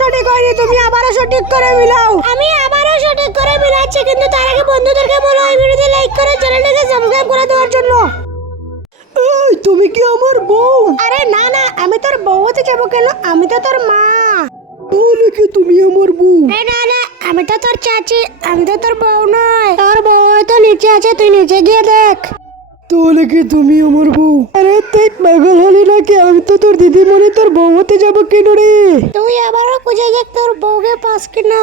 সঠিক হয়নি, তুমি আবারও সঠিক করে মিলাও। আমি আবারও সঠিক করে মিলাচ্ছি, কিন্তু তার আগে বন্ধুদেরকে বলো এই ভিডিওতে লাইক করে চ্যানেলটাকে সাবস্ক্রাইব করে দেওয়ার জন্য। এই তুমি কি আমার বউ? আরে না না, আমি তোর বউ হতে যাবো কেন? আমি তো তোর মা। তাহলে কি তুমি আমার বউ? না না, আমি তো তোর চাচি, আমি তো তোর বউ নয়। তোর বউ হয়তো নিচে আছে, তুই নিচে গিয়ে দেখ। তাহলে কি তুমি আমার বউ? আরে তুই পাগল হলি নাকি? আমি তো তোর দিদিমণি, তোর বউ হতে যাবো কেন রে? তুই আবারও খুঁজে দেখ তোর বউকে পাস কিনা।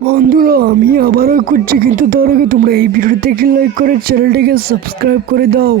বন্ধুরা আমি আবারও করছি, কিন্তু তার আগে তোমরা এই ভিডিওতে একটি লাইক করে চ্যানেলটিকে সাবস্ক্রাইব করে দাও।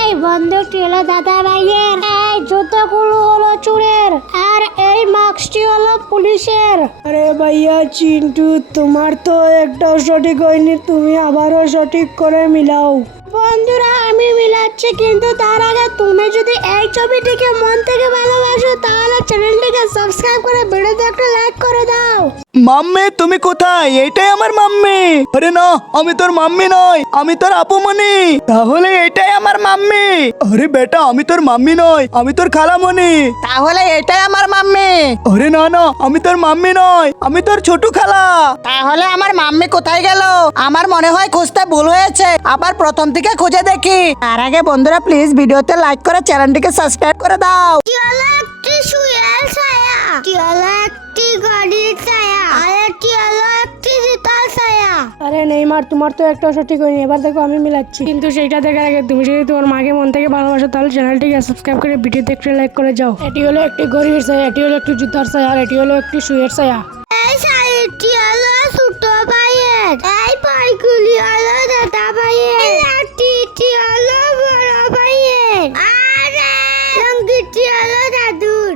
এই বন্দুকটি হলো দাদা ভাইয়ের, এই জুতোগুলো হলো চোরের, আর এই মাস্কটি হলো পুলিশের। আরে ভাইয়া চিন্টু, তোমার তো একটাও সঠিক হয়নি, তুমি আবারও সঠিক করে মিলাও। বন্ধুরা আমি মিলাচ্ছি, কিন্তু তার আগে তুমি যদি এই ছবিটিকে মন থেকে ভালোবাসো তাহলে চ্যানেলটিকে সাবস্ক্রাইব করে ভিডিওতে একটা লাইক করে দাও। মাম্মি তুমি কোথায়? এইটাই আমার মাম্মি। আরে না, আমি তোর মাম্মি নয়, আমি তোর আপুমনি। তাহলে এটাই আমার মাম্মি। আরে বেটা, আমি তোর মাম্মি নয়, আমি তোর খালামণি। তাহলে এটাই আমার মাম্মি। আরে না না, আমি তোর মাম্মি নয়, আমি তোর ছোট খালা। তাহলে আমার মাম্মি কোথায় গেল? আমার মনে হয় খুঁজতে ভুল হয়েছে, আবার প্রথম থেকে খুঁজে দেখি। তার আগে বন্ধুরা প্লিজ ভিডিওতে লাইক করে চ্যানেলটিকে সাবস্ক্রাইব করে দাও। একটি শুয়ের ছায়া, একটি গাড়ির ছায়া, আর একটি জুতার ছায়া। আরে নেইমার, তোমার তো একটা সঠিক হয়নি, এবার দেখো আমি মিলাচ্ছি। কিন্তু সেইটা দেখার আগে তুমি যদি তোমার মাকে মন থেকে ভালোবাসো তাহলে চ্যানেলটিকে সাবস্ক্রাইব করে ভিডিওতে একটা লাইক করে যাও। এটি হলো একটি ঘড়ির ছায়া, এটি হলো একটি জুতার ছায়া, আর এটি হলো একটি শুয়ের ছায়া। এই শাড়িটি হলো ছোট ভাইয়ের, এই পাইগুলি হলো দাদা ভাইয়ের, এই লাঠিটি হলো বড় ভাইয়ের, আর লঙ্গিটি হলো দাদুর।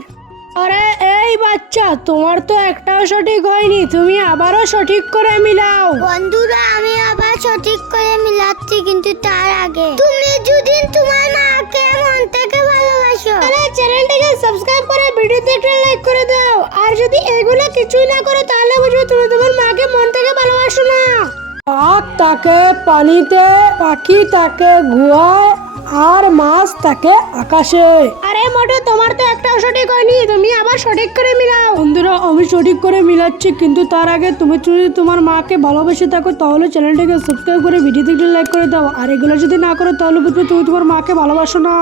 আরে এই বাচ্চা, তোমার তো একটাও সঠিক হয়নি, তুমি আবারও সঠিক করে মিলাও। বন্ধুরা আমি আবার সঠিক করে মিলাচ্ছি, কিন্তু তার আগে তুমি যদি তোমার মাকে মন থেকে ভালোবাসো তাহলে চ্যানেলটিকে সাবস্ক্রাইব করে ভিডিওতে একটা লাইক করে দাও। আর যদি এগুলো কিছুই না করো তাহলে বুঝবে তুমি তোমার মাকে মন থেকে ভালোবাসো না। কাক থাকে পানিতে, পাখি থাকে গুহায়, আর মাছ থাকে আকাশে। আরে মোটু, তোমার তো একটাও সঠিক হয়নি, তুমি আবার সঠিক করে মিলাও। বন্ধুরা আমি সঠিক করে মিলাচ্ছি, কিন্তু তার আগে তুমি যদি তোমার মাকে ভালোবেসে থাকো তাহলে চ্যানেলটাকে সাবস্ক্রাইব করে ভিডিওতে একটা লাইক করে দাও। আর এগুলো যদি না করো তাহলে বুঝবে তুমি তোমার মাকে ভালোবাসো না।